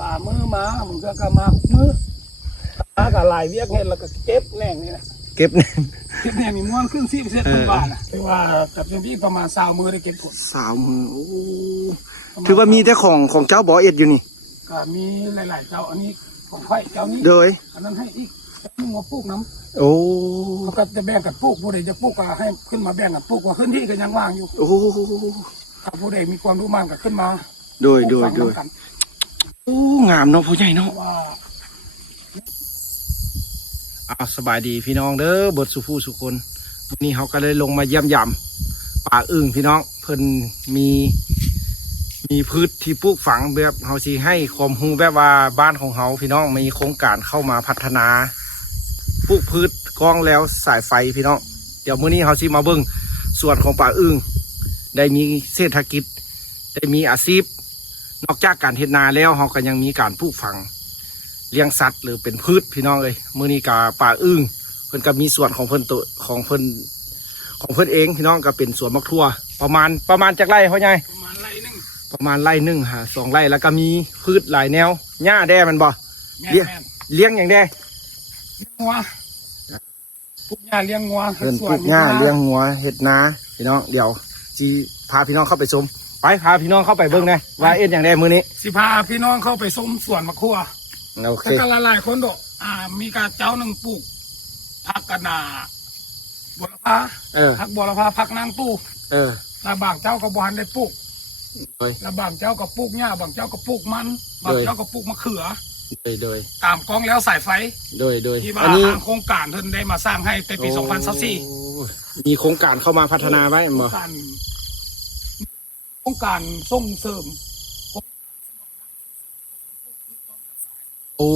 ป่ามือมามันก็มามือตากับลายเวียกเห็นแล้วก็เก็บแน่งนี่นะ เก็บเนี่ย เก็บแน่งนี่ม้วนขึ้น10%เป็นบาทนะคือว่ากับเจ้าพี่ประมาณ20 มื้อได้เก็บผล 3 มื้อโอ้ถือว่ามีแต่ของเจ้าบ่อเอ็ดอยู่นี่ก็มีหลายๆเจ้าอันนี้ของไข่เจ้านี้โดยอันนั้นให้อีกมึงมาปลูกน้ำ โอ้ เขาก็จะแบ่งกันปลูกผู้ใดจะปลูกก็ให้ขึ้นมาแบ่งกันปลูกว่าพื้นที่ก็ยังว่างอยู่ โอ้ ถ้าผู้ใดมีความรู้มากก็ขึ้นมา โดย ปลูกฝังนำกัน โอ้งามเนาะผู้ใหญ่เนาะ ว่า สบายดีพี่น้องเด้อเบิดสุผู้สุคนวันนี้เขาก็เลยลงมาเยี่ยมยามป่าอึ่งพี่น้องเพิ่นมีพืชที่ปลูกฝังแบบเฮาสิให้ความรู้แบบว่าบ้านของเฮาพี่น้องมีโครงการเข้ามาพัฒนาปลูกพืชกองแล้วสายไฟพี่น้องเดี๋ยวมื้อนี้เฮาสิมาเบิ่งส่วนของป่าอึ่งได้มีเศรษฐกิจได้มีอาชีพนอกจากการเฮ็ดนาแล้วเฮาก็ยังมีการปลูกฝังเลี้ยงสัตว์หรือเป็นพืชพี่น้องเลยมื้อนี้ก็ป่าอึ่งเพิ่นก็มีส่วนของเพิ่นตัวของเพิ่นเองพี่น้องก็เป็นสวนมะทั่วประมาณจักไร่เขาใหญ่ ประมาณไร่หนึ่ง ประมาณไร่หนึ่ง2 ไร่แล้วก็มีพืชหลายแนวหญ้าแด้มันบ่ แม่น เลี้ยงอย่างแด้ งัวปลูกหญ้าเลี้ยงงัว เพิ่นปลูกหญ้าเลี้ยงงัวเฮ็ดนาพี่น้องเดี๋ยวจีพาพี่น้องเข้าไปชมไปพาพี่น้องเข้าไปเบิ่งนะว่าเอ็ดอย่างแด้มื้อนี้ สิพาพี่น้องเข้าไปชมสวนมะขั่ว โอเค แล้วก็หลายๆคนดอกมีการเจ้าหนึ่งปลูกผักกะนาบัวละพาผักบัวละพาผักนางตู้แล้วบางเจ้าก็บานได้ปลูกแล้วบางเจ้าก็ปลูกหญ้าบางเจ้าก็ปลูกมันบางเจ้าก็ปลูกมะเขือโดยตามกองแล้วสายไฟโดยที่ว่าทางโครงการเพิ่นได้มาสร้างให้ในปี2024มีโครงการเข้ามาพัฒนาไว้บ่โครงการส่งเสริม โอ้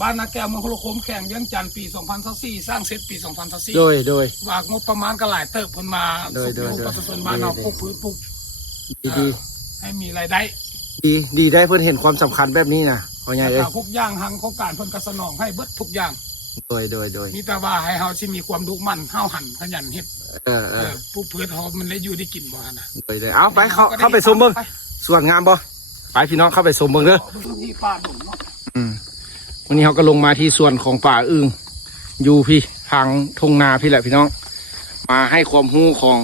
บ้านนาแก้วเมืองโคโลโคมแข่งเลี้ยงจันทร์ปี2024สร้างเสร็จปี2024โดยว่างบประมาณก็หลายเติบเพิ่นมาส่งเสริมประชาชนบ้านเราปลูกพืชปลูกดีให้มีรายได้ดีได้เพิ่นเห็นความสำคัญแบบนี้นะพ่อใหญ่เอ้ยพวกย่างหังโครงการเพิ่นก็สนองให้เบิดทุกอย่างโดยมีแต่ว่าให้เฮาสิมีความดุมั่นเฮาหันขยันเฮ็ดปลูกพืชเฮามันได้อยู่ได้กินบ่นะโดยเอาไปเข้าไปชมเบิ่งสวนงามบ่ไปพี่น้องเข้าไปชมเบิ่งเด้อที่ป่าดุเนาะวันนี้เขาก็ลงมาที่ส่วนของป่าอึ่งอยู่พี่ทางทุ่งนาพี่แหละพี่น้องมาให้ความรู้ของ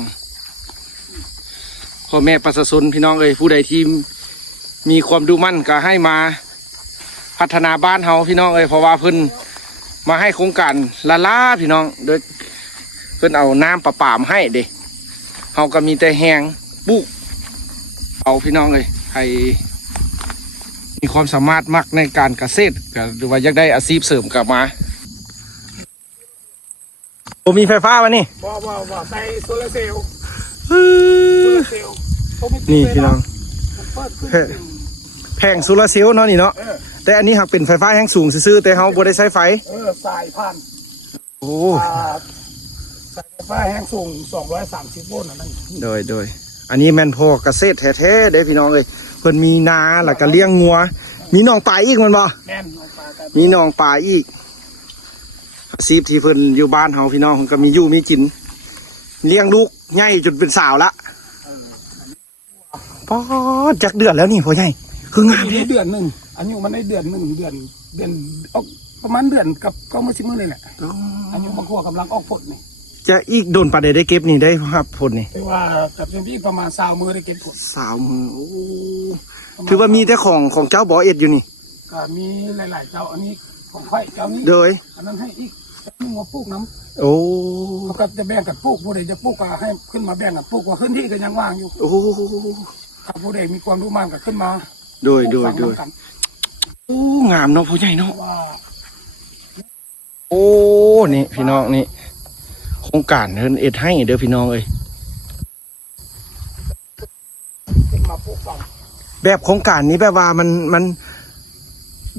พ่อแม่ประชาชนพี่น้องเอ้ยผู้ใดที่มีความดูมั่นก็ให้มาพัฒนาบ้านเฮาพี่น้องเอ้ยเพราะว่าเพิ่นมาให้โครงการละพี่น้องโดยเพิ่นเอาน้ำประปามาให้เด้เฮาก็มีแต่แห้งปุกเอาพี่น้องเอ้ยให้มีความสามารถมากในการเกษตรหรือว่าอยากได้อาชีพเสริมกลับมาผมมีไฟฟ้าวะนี่บ่ใส่โซลาร์เซลล์นี่พี่น้องแผงโซลาร์เซลล์เนาะนี่เนาะแต่อันนี้หากเป็นไฟฟ้าแห้งสูงซื่อแต่เขาบ่ได้ใช้ไฟสายพันโอ้สายไฟฟ้าแห้งสูง230โวลต์นั่นโดยอันนี้แม่นพอเกษตรแท้ๆเด้พี่น้องเลยเพิ่นมีนาแล้วก็เลี้ยงงัวมีหนองปลาอีกมันบ่แม่นหนองปลากันมีหนองปลาอีกอาชีพที่เพิ่นอยู่บ้านเฮาพี่น้องก็มีอยู่มีกินเลี้ยงลูกใหญ่จนเป็นสาวละป๊อดจักเดือนแล้วนี่พ่อใหญ่คืองามเดือนนึงอายุมันได้เดือนนึงเดือนออกประมาณเดือนกับก็มื้อ10มื้อนี่แหละอายุมะขั่วกำลังออกผลนี่จะอีกโดนปลาได้เก็บนี่ได้ครับผลนี่แต่ว่ากับเจ้าพี่ประมาณ20 มื้อได้เก็บผล20 มื้อโอ้ถือว่ามีแต่ของเจ้าบ่อเอ็ดอยู่นี่ก็มีหลายๆเจ้าอันนี้ของไข่เจ้านี้โดยอันนั้นให้อีกมึงมาปลูกน้ำโอ้เขาก็จะแบ่งกันปลูกผู้ใดจะปลูกก็ให้ขึ้นมาแบ่งกันปลูกว่าพื้นที่ก็ยังว่างอยู่โอ้ถ้าผู้ใดมีความรู้มากก็ขึ้นมาโดยโอ้งามเนาะผู้ใหญ่เนาะโอ้นี่พี่น้องนี่โครงการเพิ่นเอ็ดให้เด้อพี่น้องเอ้ยแบบโครงการนี้แบบว่ามัน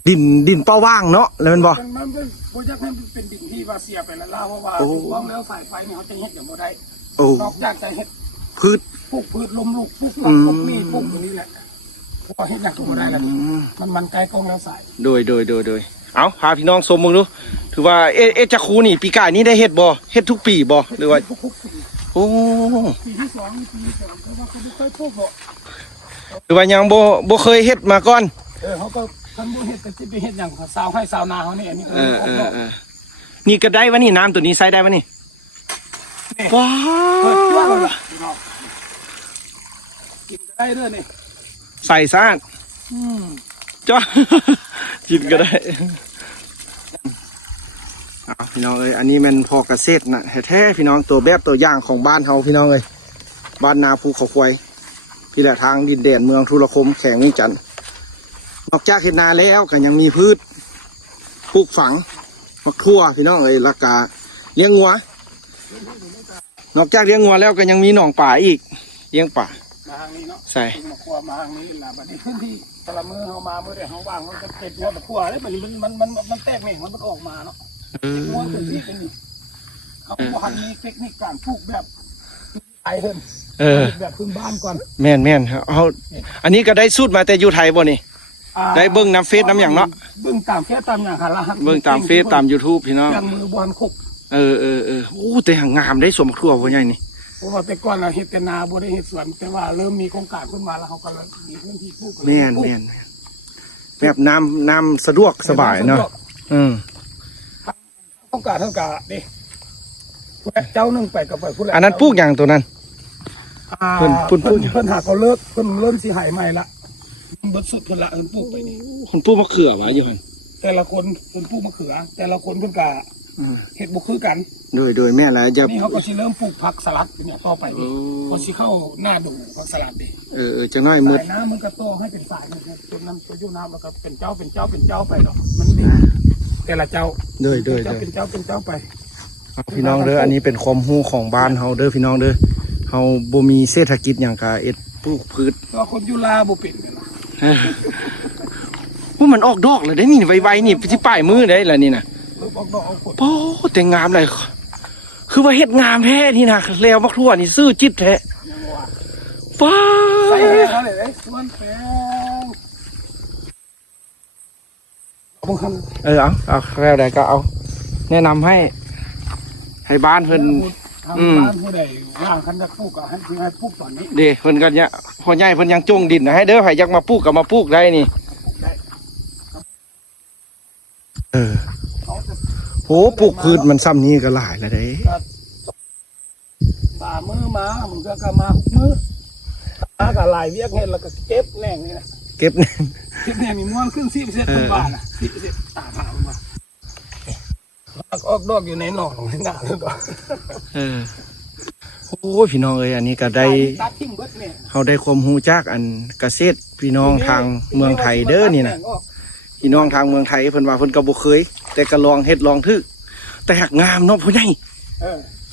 ดินเป้าว่างเนาะแล้วมันบ่มันเป็นโปรเจกต์นี้เป็นดินที่ว่าเสียไปแล้วเพราะว่าว่างแล้วสายไฟเนี่ยเขาจะเฮ็ดอย่างบ่ได้นอกจากจะเฮ็ดพืชปลูกพืชลมลูกปลูกมีปลูกตรงนี้แหละพอเฮ็ดอย่างบ่ได้แล้วมันไกลกองแล้วสายโดยเอาพาพี่น้องชมมึงดูถือว่าเอจักคูนี่ปีกายนี้ได้เฮ็ดบ่เฮ็ดทุกปีบ่หรือว่าโอ้ปีที่2เพราะว่าเขาบ่เคยปลูกบ่หรือว่ายังบ่เคยเฮ็ดมาก่อน เขาก็ทำบุญเฮ็ดแต่ที่ไปเฮ็ดอย่างสาวให้สาวนาเขานี่อันนี้ นี่ก็ได้วะนี่น้ำตัวนี้ใส่ได้วะนี่ว้า เปิดจ้วง ว ละกินก็ได้ด้วยนี่ ใส่ซ่านจ้ากินก็ได้พี่น้องเอ้ยอันนี้มันพอเกษตรนะแท้ๆพี่น้องตัวแบบตัวอย่างของบ้านเขาพี่น้องเอ้ยบ้านนาภูเขาควายพี่แหละทางดินแดนเมืองทุรคมแข่งวิจันทร์นอกจากเห็ดนาแล้วก็ยังมีพืชปลูกฝังมะทั่วพี่น้องเอ้ยแล้วก็เลี้ยงงัวนอกจากเลี้ยงงัวแล้วก็ยังมีหนองป่าอีกเลี้ยงป่า มาทางนี้เนาะ ใช่ มาครัวมาทางนี้ล่ะบัดนี้พื้นที่แต่ละมือเขามาเมื่อใดเขาว่างเขาจะเก็บหัวตะขั่วแล้วบัดนี้มันแตกเม่งมันออกมาเนาะหัวตัวที่เป็นนี่เขาบอกให้มีเทคนิคการปลูกแบบไทยเพิ่นแบบพื้นบ้านก่อน แม่นเอาอันนี้ก็ได้สูตรมาแต่อยู่ไทยบ่นี่ได้เบิ้งน้ำเฟซน้ำอย่างเนาะ เบิ้งตามเฟซตามอย่างค่ะละ เบิ้งตามเฟซตาม YouTube พี่น้อง อย่างมือบอลคุก โอ้แต่หางงามได้สมครัวบ่ใหญ่นี่ เพราะว่าแต่ก่อนเราเฮ็ดแต่นาบ่ได้เฮ็ดสวนแต่ว่าเริ่มมีโครงการขึ้นมาแล้วเขาก็เลยมีพื้นที่ปลูก แม่นแบบน้ำสะดวกสบายเนาะโครงการเท่ากับดิเจ้านึงไปกับไปผู้ใด อันนั้นปลูกอย่างตัวนั้น เพิ่นหาเขาเลิกเพิ่นเริ่มสิหายใหม่ละเบิดสุดเพิ่นละเพิ่นปลูกไปนี่ คนปลูกมะเขือวะอยู่หั่น แต่ละคนเพิ่นปลูกมะเขือแต่ละคนเพิ่นก็เฮ็ดบ่คือกัน โดยแม่ละจะ นี่เขาก็สิเริ่มปลูกผักสลัดเนี่ยต่อไปนี่เขาสิเข้าหน้าดูผักสลัดดิ จังน้อยมืด สายน้ำมันก็โตให้เป็นสายเป็นน้ำตัวยู่น้ำแล้วก็เป็นเจ้าไปเนาะมันดีแต่ละเจ้าเป็นเจ้าไป พี่น้องเด้ออันนี้เป็นความรู้ของบ้านเฮาเด้อพี่น้องเด้อเฮาบ่มีเศรษฐกิจหยังกะเอ็ดปลูกพืช ตัวคนอยู่ลาบ่เป็นกันเนาะ ว่ามันออกดอกเลยได้นี่ไวๆนี่ที่ป้ายมือได้แล้วนี่นะ ออกดอกออกผล โอ้แต่งามเลยคือว่าเฮ็ดงามแท้นี่นะแล้วมะครัวนี่ซื่อจิตแท้ป้า ใส่ให้เขาเลยส่วนแปลงเอาแล้วใดก็เอาแนะนำให้บ้านเพิ่น บ้านผู้ใดว่างคันจะปลูกก็ให้ปลูกตอนนี้ เด้เพิ่นก็เนี่ยพ่อใหญ่เพิ่นยังจงดินให้เด้อไผอยากมาปลูกก็มาปลูกได้นี่โหปลูกพืชมันซ้ำนี้ก็หลายแล้วเด้ ป่ามือมามันก็มามือมาก็หลายเวียกเฮ็ดแล้วก็เก็บแน่งนี่นะ เก็บแน่ มีม้วนขึ้น10%เป็นบาทน่ะ10%ผ่ามาออกดอกอยู่ในหนองในหน้าแล้วก็โอ้พี่น้องเอ้ยอันนี้ก็ได้เขาได้ความรู้จักอันเกษตรพี่น้องทางเมืองไทยเด้อนี่นะพี่น้องทางเมืองไทยเพิ่นว่าเพิ่นก็บ่เคยแต่ก็ลองเฮ็ดลองทึกแต่หักงามเนาะพ่อใหญ่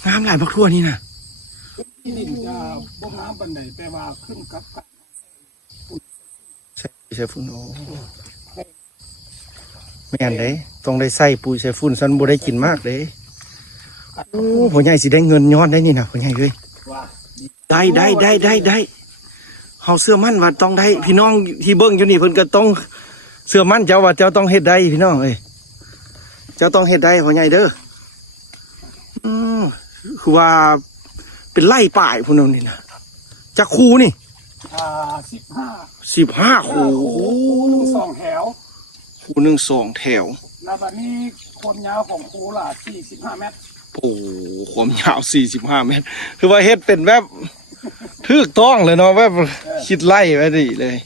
งามหลายบักทั่วนี่นะ ที่ดินจะบ่งามปานใดแต่ว่าขึ้นกับใส่ฝุ่นโอ้แม่นเด้ต้องได้ใส่ปุ๋ยใส่ฝุ่นซันบ่ได้กินมากเด้โอ้พ่อใหญ่สิได้เงินย้อนได้นี่นะพ่อใหญ่เอ้ยได้เฮาเชื่อมั่นว่าต้องได้พี่น้องที่เบิ่งอยู่นี่เพิ่นก็ต้องเชื่อมั่นเจ้าว่าเจ้าต้องเฮ็ดได้พี่น้องเอ้ยเจ้าต้องเฮ็ดได้พ่อใหญ่เด้อคือว่าเป็นไร่ป่ายพุ่นนี่นะจักคูนี่15คู2แถวคูนึง2แถวแล้วบัดนี้ความยาวของคูล่ะ45เมตรโอ้ความยาว45เมตรคือว่าเฮ็ดเป็นแบบถูกต้องเลยเนาะแบบคิดไล่ไว้ดีเลย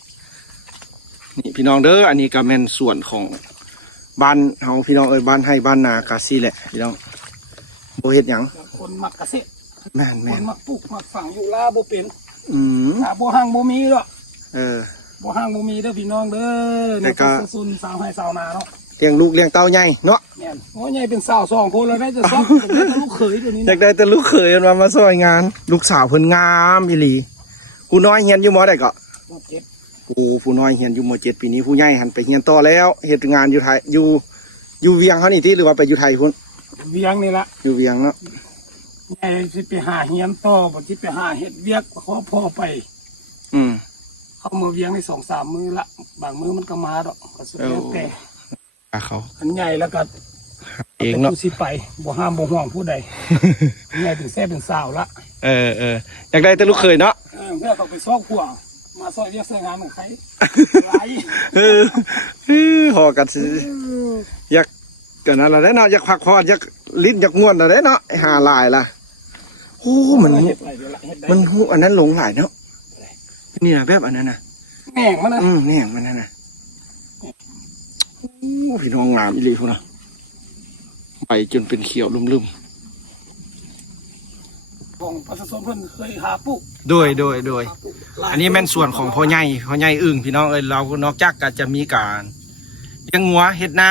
นี่พี่น้องเด้ออันนี้ก็แม่นส่วนของบ้านเฮาพี่น้องเอ้ยบ้านให้บ้านนากาซี่แหละพี่น้องบ่เฮ็ดหยังคนมักเกษตรแม่นคนมักปลูกมักฝังอยู่ลาบ่เป็นบ่ห่างบ่มีหรอกบ่ห่างบ่มีเด้อพี่น้องเด้อในก็ซุนสาวให้สาวนาเนาะเลี้ยงลูกเลี้ยงเต้าใหญ่เนาะแม่นโอ้ใหญ่เป็นสาว2คนแล้วได้จะซ้อมได้แต่ลูกเขยตัวนี้อยากได้แต่ลูกเขยมาช่วยงานลูกสาวเพิ่นงามอีหลีผู้น้อยเฮียนอยู่ม.ใดก็ผู้น้อยเฮียนอยู่ม.7ปีนี้ผู้ใหญ่หันไปเฮียนต่อแล้วเฮ็ดงานอยู่ไทยอยู่เวียงเฮานี่ติหรือว่าไปอยู่ไทยพุ่นเวียงนี่ละอยู่เวียงเนาะใหญ่สิไปหาเฮียนต่อบ่สิไปหาเฮ็ดเวียกขอพ่อไปเข้ามาเวียงใน 2-3 มื้อละบางมื้อมันก็มาดอกก็สุดแล้วแต่เขาอันใหญ่แล้วก็เองเนาะสิไปบ่ห้ามบ่ห่วงผู้ใดใหญ่เป็นแซ่เป็นสาวละอยากได้แต่ลูกเขยเนาะเพื่อเขาไปซอกพวก มาซอยเรียกเสื้องานเหมือนใครไร พอกันสิอยากกันอะไรได้เนาะอยากพักผ่อนอยากลิ้นอยากง่วนอะไรเนาะหาลายล่ะโอ้มันหูอันนั้นหลงหลายเนาะนี่นะแบบอันนั้นนะ แหน่งมันนะ แหน่งมันนั่นนะโอ้พี่น้องงามอีหลีพุ่นนะไปจนเป็นเขียวลุ่ม ของประชาชนเพิ่นเคยหาปลูก ๆโดยอันนี้แม่นส่วนของพ่อใหญ่อึ่งพี่น้องเอ้ยเรานอกจากก็จะมีการเลี้ยงงัวเฮ็ดนา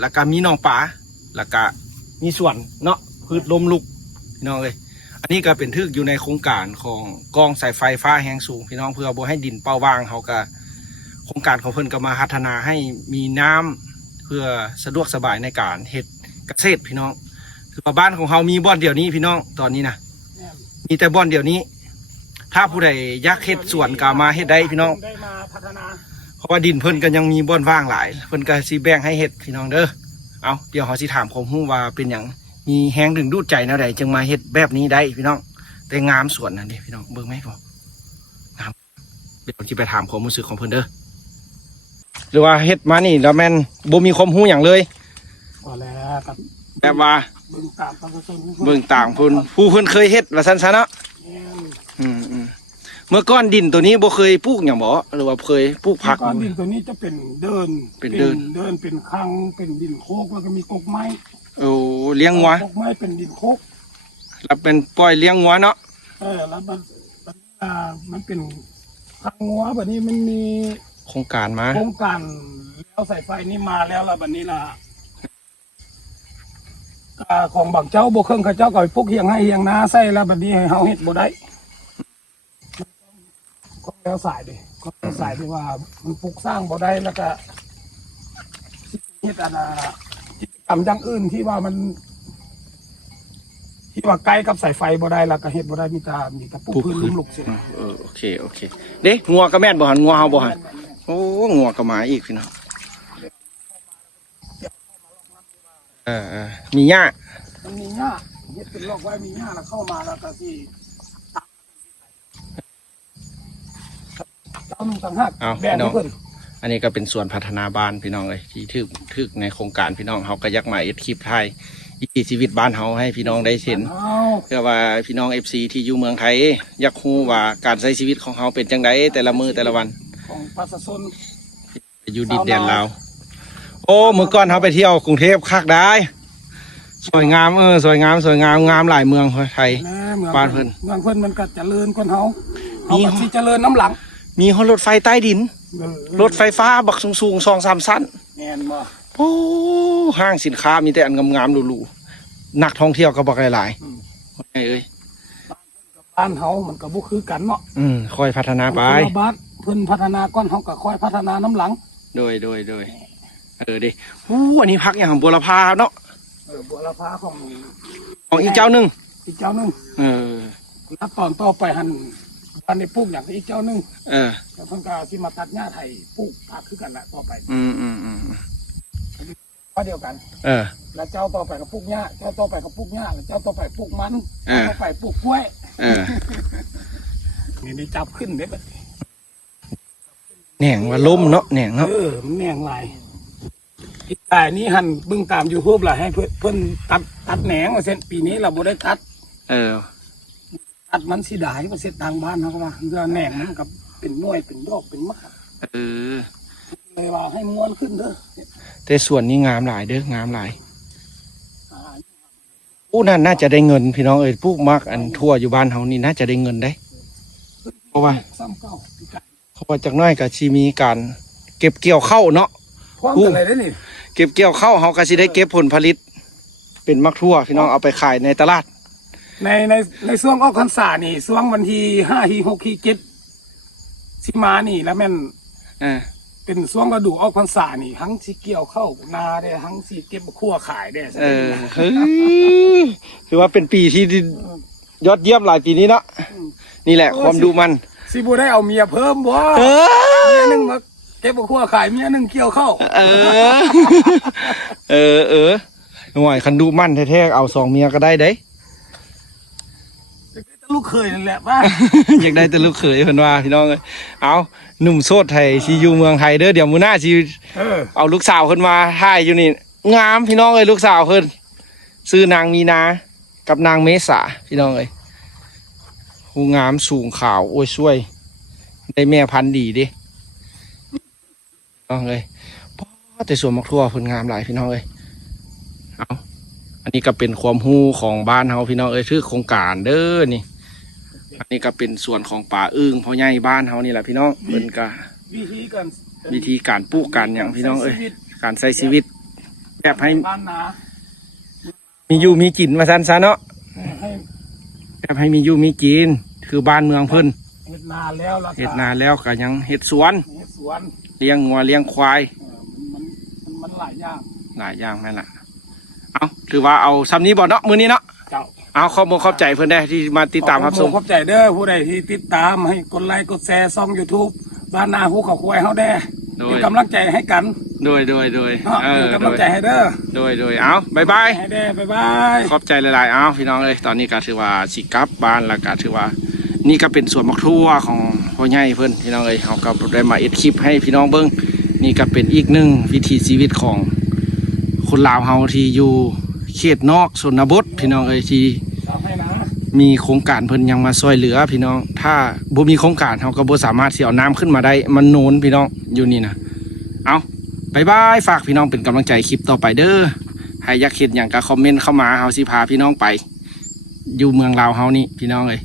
แล้วก็มีน้องป่าแล้วก็มีส่วนเนาะพืชลมลุกพี่น้องเอ้ยอันนี้ก็เป็นทึกอยู่ในโครงการของกองสายไฟฟ้าแรงสูงพี่น้องเพื่อบ่ให้ดินเป้าว่างเขาก็โครงการของเพิ่นก็มาพัฒนาให้มีน้ำเพื่อสะดวกสบายในการเฮ็ดเกษตรพี่น้องคือบ้านของเขามีบ่อนเดียวนี้พี่น้องตอนนี้นะมีแต่บ่อนเดียวนี้ ถ้าผู้ใดอยากเฮ็ดสวนก็มาเฮ็ดได้พี่น้อง ได้มาพัฒนา เพราะว่าดินเพิ่นก็ยังมีบ่อนว่างหลายเพิ่นก็สิแบ่งให้เฮ็ดพี่น้องเด้อเอาเดี๋ยวเขาสิถามความรู้ว่าเป็นหยังมีแฮงดึงดูดใจแนวใดจึงมาเฮ็ดแบบนี้ได้พี่น้องแต่งามสวนนั่นดิพี่น้องเบิ่งไหมพ่องามเดี๋ยวสิไปถามความรู้สึกของเพิ่นเด้อหรือว่าเฮ็ดมานี่แล้วแม่นบ่มีความรู้หยังเลย ก็แล้วกับ แบบว่า เบิ่งตามประชาชน เบิ่งต่างเพิ่นผู้เพิ่นเคยเฮ็ดว่าซั่นซะเนาะเมื่อก่อนดินตัวนี้บ่เคยปลูกหยังบ่หรือว่าเคยปลูกผัก ก้อนดินตัวนี้จะเป็นเดิน เป็นเดิน เป็นคังเป็นดินโคกแล้วก็มีกกไม้ โอ้เลี้ยงงัว กกไม้เป็นดินโคก แล้วเป็นปล่อยเลี้ยงงัวเนาะ แล้วมันเป็นคังงัวแบบนี้มันมี โครงการมา โครงการแล้วสายไฟนี่มาแล้วล่ะบัดนี้ล่ะของบางเจ้าบ่เครื่องเขาเจ้าก็ไปปลูกเฮียงให้เฮียงนาใส่แล้วบัดนี้ให้เฮาเฮ็ดบ่ได้ก็แล้วสายดิก็แล้วสายที่ว่ามันปลูกสร้างบ่ได้แล้วก็เฮ็ดกิจกรรมอย่างอื่นที่ว่ามันที่ว่าใกล้กับสายไฟบ่ได้แล้วก็เฮ็ดบ่ได้มีแต่ปลูกพื้นลุ่มลุกเสีย โอเคเด้งัวก็แม่นบ่หันงัวเฮาบ่หันโอ้งัวก็มาอีกพี่น้องมีหญ้า มันมีหญ้าเฮ็ดเป็นลอกไว้มีหญ้าแล้วเข้ามาแล้วก็ที่เจ้าหนึ่งต่างหากแบ่งให้เพิ่น อันนี้ก็เป็นส่วนพัฒนาบ้านพี่น้องเลยที่ทึกในโครงการพี่น้องเฮาก็อยากมาเอ็ดคลิปไทยวิถีชีวิตบ้านเฮาให้พี่น้องได้เห็นเพื่อว่าพี่น้อง FC ที่อยู่เมืองไทยอยากรู้ว่าการใช้ชีวิตของเฮาเป็นจังไดแต่ละมื้อแต่ละวัน ของประชาชน อยู่ดินแดนลาวโอ้เมื่อก่อนเฮาไปเที่ยวกรุงเทพคักได้สวยงามสวยงามงามหลายเมืองไทยบ้านเพิ่น เมืองเพิ่นมันก็เจริญกว่าเฮาก็สิเจริญน้ำหลัง มีรถไฟใต้ดินรถไฟฟ้าบักสูงๆ2-3ชั้น แม่นบ่ โอ้ห้างสินค้ามีแต่อันงามๆหรูๆนักท่องเที่ยวก็บอกหลายๆเอ้ย บ้านเฮามันก็บ่คือกันเนาะ ค่อยพัฒนาไป บ้านเพิ่นพัฒนาก่อนเฮาก็ค่อยพัฒนาน้ำหลัง โดยดิอันนี้พักอย่างของบัวลพาเนาะ บัวละพาของอีกเจ้าหนึ่ง อีกเจ้านึงแล้วตอนต่อไปหั่นบ้านได้ปลูกอย่างอีกเจ้านึงแล้วเพิ่นก็สิมาตัดหญ้าไถปลูกผักคือกันแหละต่อไปก็เดียวกันแล้วเจ้าต่อไปก็ปลูกหญ้าเจ้าต่อไปก็ปลูกหญ้าแล้วเจ้าต่อไปปลูกมันต่อไปปลูกกล้วยนี่จับขึ้นเด้บัด แหน่งว่าล้มเนาะแหน่งเนาะมันแหน่งหลายอีกแต่นี้หันเบิ่งตาม YouTube ล่ะให้เพิ่นตัดแหนงว่าเส้นปีนี้เราบ่ได้ตัดตัดมันสิได้ว่าเส้นทางบ้านเฮาก็ว่าเรื่องแหนงมันก็เป็นหน่วยเป็นดอกเป็นมะเลยว่าให้ม้วนขึ้นเด้อแต่ส่วนนี้งามหลายเด้องามหลายผู้นั้นน่าจะได้เงินพี่น้องปลูกมักอันทั่วอยู่บ้านเฮานี่น่าจะได้เงินได้เพราะว่าจากน้อยก็สิมีการเก็บเกี่ยวข้าวเนาะอะไรได้นี่เก็บเกี่ยวข้าวเฮาก็สิได้เก็บผลผลิตเป็นมักทั่วพี่น้องเอาไปขายในตลาดในช่วงออกพรรษานี่ช่วงวันที่5ที่6ที่7สิมานี่แล้วแม่นเป็นช่วงฤดูออกพรรษานี่ทั้งสิเกี่ยวข้าวนาได้ทั้งสิเก็บคั่วขายได้คือว่าเป็นปีที่ยอดเยี่ยมหลายปีนี้เนาะนี่แหละความดูมันสิบ่ได้เอาเมียเพิ่มบ่เมียนึงมาเก็บคั่วขายเมียนึงเกี่ยวข้าวหน่วยคันดูมันแท้ๆเอา2เมียก็ได้เด้ลูก กเคยนั่นแหละป้า อยากได้แต่ลูกเขยเพิ่นว่าพี่น้องเอ้ยเอาหนุ่มโสดไทยสิอยู่เมืองไทยเด้อเดี๋ยวมื้อหน้าสิเอาลูกสาวเพิ่นมาถ่ายอยู่นี่งามพี่น้องเอ้ยลูกสาวเพิ่นชื่อนางมีนากับนางเมษาพี่น้องเอ้ยหูงามสูงขาวโอ้ยช่วยได้แม่พันธุ์ดีเด้พี่น้องเอ้ยแต่สวนมักทั่วเพิ่นงามหลายพี่น้องเอ้ยเอาอันนี้ก็เป็นความรู้ของบ้านเฮาพี่น้องเอ้ยชื่อโครงการเด้อนี่อันนี้ก็เป็นส่วนของป่าอึ่งพ่อใหญ่บ้านเฮานี่แหละพี่น้องเพิ่นก็วิธีการปลูกกันอย่างพี่น้องเอ้ยการใช้ชีวิตแบบให้ บ้านนา มีอยู่มีกินมาซันซะเนาะแบบให้มีอยู่มีกินคือบ้านเมืองเพิ่น เฮ็ดนาแล้วล่ะ เฮ็ดนาแล้วก็ยังเฮ็ดสวน เฮ็ดสวน เลี้ยงงัวเลี้ยงควาย มันหลายอย่าง หลายอย่างนั่นแหละเอาถือว่าเอาซ้ำนี้บ่เนาะมื้อนี้เนาะ เจ้า เอาขอบคุณขอบใจเพิ่นได้ที่มาติดตามรับชม ขอบใจเด้อผู้ใดที่ติดตามให้กดไลค์กดแชร์ช่อง YouTube บ้านนาฮู้เขาควายเฮาแด้เป็นกำลังใจให้กัน โดย เนาะเป็นกำลังใจให้เด้อ โดยเอาบายบาย ให้เด้อบ๊ายบาย ขอบใจหลายๆเอาพี่น้องเอ้ยตอนนี้ก็ถือว่าสิกลับบ้านแล้วก็ถือว่านี่ก็เป็นสวนมะครัวของพ่อใหญ่เพิ่นพี่น้องเอ้ยเฮาก็ได้มาเอ็ดคลิปให้พี่น้องเบิ่งนี่ก็เป็นอีกหนึ่งวิถีชีวิตของคนลาวเฮาที่อยู่เขตนอกชนบทพี่น้องเอ้ยที่ รับให้นะ มีโครงการเพิ่นยังมาช่วยเหลือพี่น้องถ้าบ่มีโครงการเฮาก็บ่สามารถสิเอาน้ำขึ้นมาได้มันโนนพี่น้องอยู่นี่นะเอาบายบายฝากพี่น้องเป็นกำลังใจคลิปต่อไปเด้อให้อยากเห็นหยังก็คอมเมนต์เข้ามาเฮาสิพาพี่น้องไป อยู่เมืองลาวเฮานี่พี่น้องเอ้ย